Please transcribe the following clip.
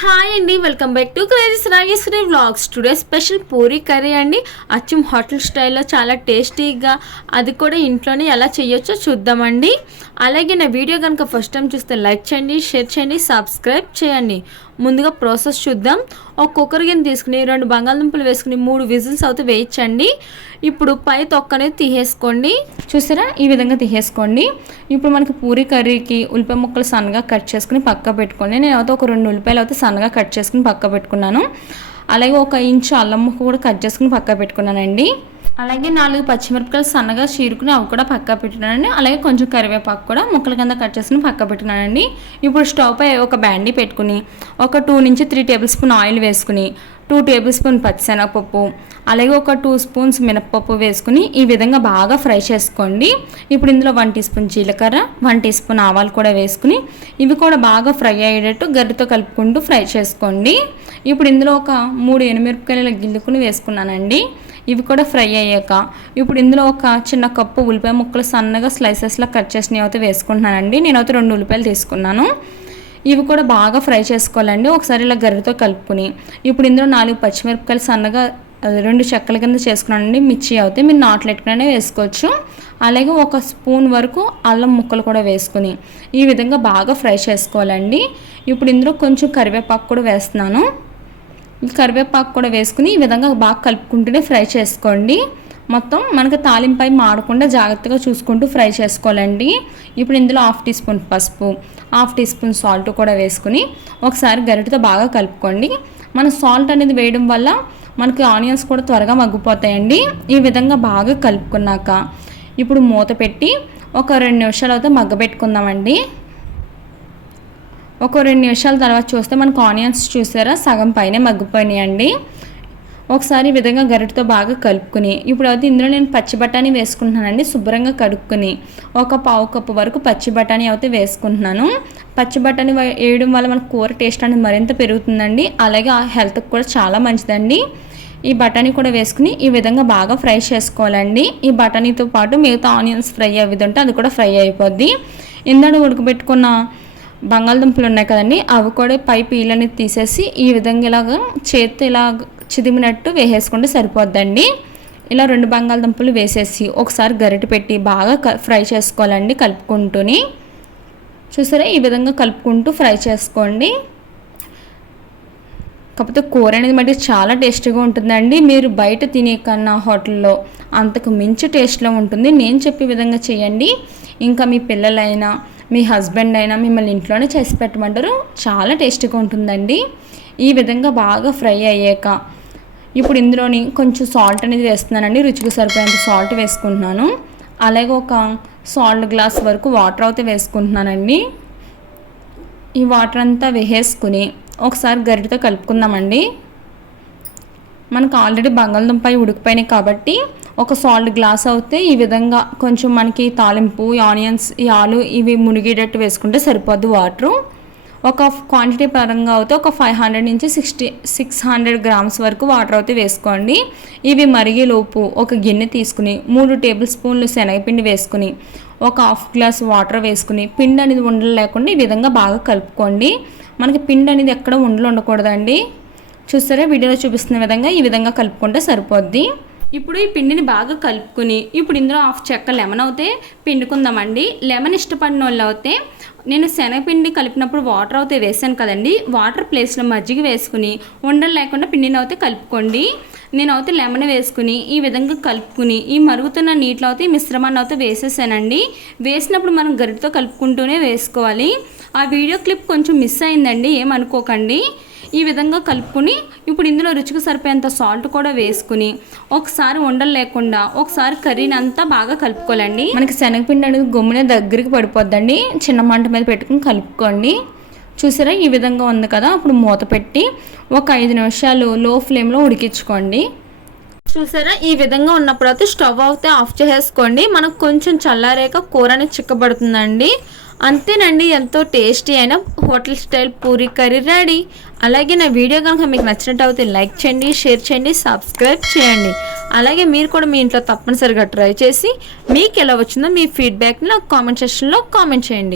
Hi అండి welcome back to crazy's Rageswari vlogs today special puri curry అండి. అచ్చం hotel స్టైల్లో చాలా టేస్టీగా అది కూడా ఇంట్లోనే ఎలా చేయొచ్చో చూద్దామండి. అలాగే నా వీడియో కనుక ఫస్ట్ టైం చూస్తే లైక్ చేయండి షేర్ చేయండి సబ్స్క్రైబ్ చేయండి. ముందుగా ప్రాసెస్ చూద్దాం. ఒక కుక్కర్ గిన్నె తీసుకుని రెండు బంగాళదుంపలు వేసుకుని మూడు విజిల్స్ అయితే వేయించండి. ఇప్పుడు పై తొక్క అనేది తీసేసుకోండి. చూసారా? ఈ విధంగా తీసేసుకోండి. ఇప్పుడు మనకి పూరి కర్రీకి ఉల్లిపాయ ముక్కలు సన్నగా కట్ చేసుకుని పక్క పెట్టుకోండి. నేను అయితే ఒక రెండు ఉల్లిపాయలు అయితే సన్నగా కట్ చేసుకుని పక్క పెట్టుకున్నాను అలాగే ఒక ఇంచు అల్లం ముక్క కూడా కట్ చేసుకుని పక్క పెట్టుకున్నానండి. అలాగే నాలుగు పచ్చిమిరపకాయలు సన్నగా చీరుకుని అవి కూడా పక్క పెట్టినానండి. అలాగే కొంచెం కరివేపాకు కూడా ముక్కల కింద కట్ చేసుకుని పక్క పెట్టినానండి. ఇప్పుడు స్టవ్ పై ఒక బ్యాండీ పెట్టుకుని ఒక టూ నుంచి త్రీ టేబుల్ స్పూన్ ఆయిల్ వేసుకుని టూ టేబుల్ స్పూన్ పచ్చిశనగపప్పు అలాగే ఒక టూ స్పూన్స్ మినప్పప్పు వేసుకుని ఈ విధంగా బాగా ఫ్రై చేసుకోండి. ఇప్పుడు ఇందులో వన్ టీ స్పూన్ జీలకర్ర వన్ టీ స్పూన్ ఆవాలు కూడా వేసుకుని ఇవి కూడా బాగా ఫ్రై అయ్యేటట్టు గరితో కలుపుకుంటూ ఫ్రై చేసుకోండి. ఇప్పుడు ఇందులో ఒక మూడు ఎనిమిరపకాయల గిల్లుకుని వేసుకున్నానండి. ఇవి కూడా ఫ్రై అయ్యాక ఇప్పుడు ఇందులో ఒక చిన్న కప్పు ఉల్లిపాయ ముక్కలు సన్నగా స్లైసెస్లో కట్ చేసినవి అయితే వేసుకుంటున్నానండి. నేనైతే రెండు ఉల్లిపాయలు తీసుకున్నాను. ఇవి కూడా బాగా ఫ్రై చేసుకోవాలండి. ఒకసారి ఇలా గరితో కలుపుకుని. ఇప్పుడు ఇందులో నాలుగు పచ్చిమిరపకాయలు సన్నగా రెండు చెక్కల కింద చేసుకున్నానండి. మిర్చి అయితే మీరు నాట్లెట్టుకునే వేసుకోవచ్చు. అలాగే ఒక స్పూన్ వరకు అల్లం ముక్కలు కూడా వేసుకుని ఈ విధంగా బాగా ఫ్రై చేసుకోవాలండి. ఇప్పుడు ఇందులో కొంచెం కరివేపాకు కూడా వేస్తున్నాను. కరివేపాకు కూడా వేసుకుని ఈ విధంగా బాగా కలుపుకుంటూనే ఫ్రై చేసుకోండి. మొత్తం మనకు తాలింపై మాడకుండా జాగ్రత్తగా చూసుకుంటూ ఫ్రై చేసుకోవాలండి. ఇప్పుడు ఇందులో హాఫ్ టీ స్పూన్ పసుపు హాఫ్ టీ స్పూన్ సాల్ట్ కూడా వేసుకుని ఒకసారి గరిటతో బాగా కలుపుకోండి. మన సాల్ట్ అనేది వేయడం వల్ల మనకి ఆనియన్స్ కూడా త్వరగా మగ్గిపోతాయండి. ఈ విధంగా బాగా కలుపుకున్నాక ఇప్పుడు మూత పెట్టి ఒక రెండు నిమిషాలు అయితే మగ్గబెట్టుకుందామండి. ఒక రెండు నిమిషాల తర్వాత చూస్తే మనకు ఆనియన్స్ చూసారా? సగం పైన మగ్గిపోయినాయండి. ఒకసారి ఈ విధంగా గరిటతో బాగా కలుపుకుని ఇప్పుడు అయితే ఇందులో నేను పచ్చి బఠానీ వేసుకుంటున్నానండి శుభ్రంగా కడుక్కుని. ఒక పావు కప్పు వరకు పచ్చి బఠానీ అయితే వేసుకుంటున్నాను. పచ్చి బఠానీ వేయడం వల్ల మన కూర టేస్ట్ అనేది మరింత పెరుగుతుందండి. అలాగే ఆ హెల్త్కి కూడా చాలా మంచిదండి. ఈ బఠానీ కూడా వేసుకుని ఈ విధంగా బాగా ఫ్రై చేసుకోవాలండి. ఈ బఠానీతో పాటు మిగతా ఆనియన్స్ ఫ్రై అవ్వదంటే అది కూడా ఫ్రై అయిపోద్ది. ఇందాక ఉడకబెట్టుకున్న బంగాళదుంపలు ఉన్నాయి కదండి అవి కూడా పై పీలని తీసేసి ఈ విధంగా ఇలాగ చేతి ఇలా చిదిమినట్టు వేసేసుకుంటే సరిపోద్దండి. ఇలా రెండు బంగాళదుంపలు వేసేసి ఒకసారి గరిటె పెట్టి బాగా ఫ్రై చేసుకోవాలండి కలుపుకుంటూని. చూసారా? ఈ విధంగా కలుపుకుంటూ ఫ్రై చేసుకోండి. కాకపోతే కూర అనేది మట్టి చాలా టేస్టీగా ఉంటుందండి. మీరు బయట తినే కన్నా హోటల్లో అంతకు మించి టేస్ట్లో ఉంటుంది. నేను చెప్పే విధంగా చేయండి. ఇంకా మీ పిల్లలైనా మీ హస్బెండ్ అయినా మిమ్మల్ని ఇంట్లోనే చేసి పెట్టమంటారు. చాలా టేస్టీగా ఉంటుందండి. ఈ విధంగా బాగా ఫ్రై అయ్యాక ఇప్పుడు ఇందులోని కొంచెం సాల్ట్ అనేది వేస్తున్నానండి రుచికి సరిపోయేంత సాల్ట్ వేసుకుంటున్నాను. అలాగే ఒక సాల్ట్ గ్లాస్ వరకు వాటర్ అయితే వేసుకుంటున్నానండి. ఈ వాటర్ అంతా వేసేసుకుని ఒకసారి గరిటతో కలుపుకుందామండి. మనకు ఆల్రెడీ బంగాళదుంప ఉడికిపోయినాయి కాబట్టి ఒక సాల్ట్ గ్లాస్ అయితే ఈ విధంగా కొంచెం మనకి తాలింపు ఆనియన్స్ ఈ ఆలు ఇవి మునిగేటట్టు వేసుకుంటే సరిపోద్ది వాటరు ఒక క్వాంటిటీ పరంగా అయితే ఒక ఫైవ్ హండ్రెడ్ నుంచి సిక్స్టీ సిక్స్ హండ్రెడ్ గ్రామ్స్ వరకు వాటర్ అయితే వేసుకోండి. ఇవి మరిగేలోపు ఒక గిన్నె తీసుకుని మూడు టేబుల్ స్పూన్లు శనగపిండి వేసుకుని ఒక హాఫ్ గ్లాస్ వాటర్ వేసుకుని పిండి అనేది ఉండలు లేకుండా ఈ విధంగా బాగా కలుపుకోండి. మనకి పిండి అనేది ఎక్కడ ఉండలు ఉండకూడదండి. చూస్తారా వీడియోలో చూపిస్తున్న విధంగా ఈ విధంగా కలుపుకుంటే సరిపోద్ది. ఇప్పుడు ఈ పిండిని బాగా కలుపుకుని ఇప్పుడు ఇందులో హాఫ్ చెక్క లెమన్ అయితే పిండుకుందామండి. లెమన్ ఇష్టపడిన వాళ్ళు అయితే నేను శనగపిండి కలిపినప్పుడు వాటర్ అయితే వేసాను కదండి. వాటర్ ప్లేస్లో మజ్జిగ వేసుకుని ఉండలు లేకుండా పిండిని అయితే కలుపుకోండి. నేను అయితే లెమన్ వేసుకుని ఈ విధంగా కలుపుకుని ఈ మరుగుతున్న నీటిలో అయితే మిశ్రమాన్ని అయితే వేసేసానండి. వేసినప్పుడు మనం గరిటతో కలుపుకుంటూనే వేసుకోవాలి. ఆ వీడియో క్లిప్ కొంచెం మిస్ అయిందండి ఏమనుకోకండి. ఈ విధంగా కలుపుకుని ఇప్పుడు ఇందులో రుచికి సరిపోయేంత సాల్ట్ కూడా వేసుకుని ఒకసారి ఉండలు లేకుండా ఒకసారి కర్రీని అంతా బాగా కలుపుకోవాలండి. మనకి శనగపిండి అనేది గమ్మున దగ్గరికి పడిపోద్దండి. చిన్న మంట మీద పెట్టుకుని కలుపుకోండి. చూసారా? ఈ విధంగా ఉంది కదా? అప్పుడు మూత పెట్టి ఒక ఐదు నిమిషాలు లో ఫ్లేమ్లో ఉడికించుకోండి. చూసారా? ఈ విధంగా ఉన్నప్పుడు అయితే స్టవ్ అయితే ఆఫ్ చేసేసుకోండి. మనకు కొంచెం చల్లారాక కూర అనేది చిక్కబడుతుందండి. అంతేనండి ఎంతో టేస్టీ అయిన hotel style puri curry ready. అలాగే నా వీడియో కనుక మీకు నచ్చినట్టు అయితే లైక్ చేయండి షేర్ చేయండి సబ్స్క్రైబ్ చేయండి. అలాగే మీరు కూడా మీ ఇంట్లో తప్పనిసరిగా ట్రై చేసి మీకు ఎలా వచ్చిందో మీ ఫీడ్బ్యాక్ని నాకు కామెంట్ సెక్షన్లో కామెంట్ చేయండి.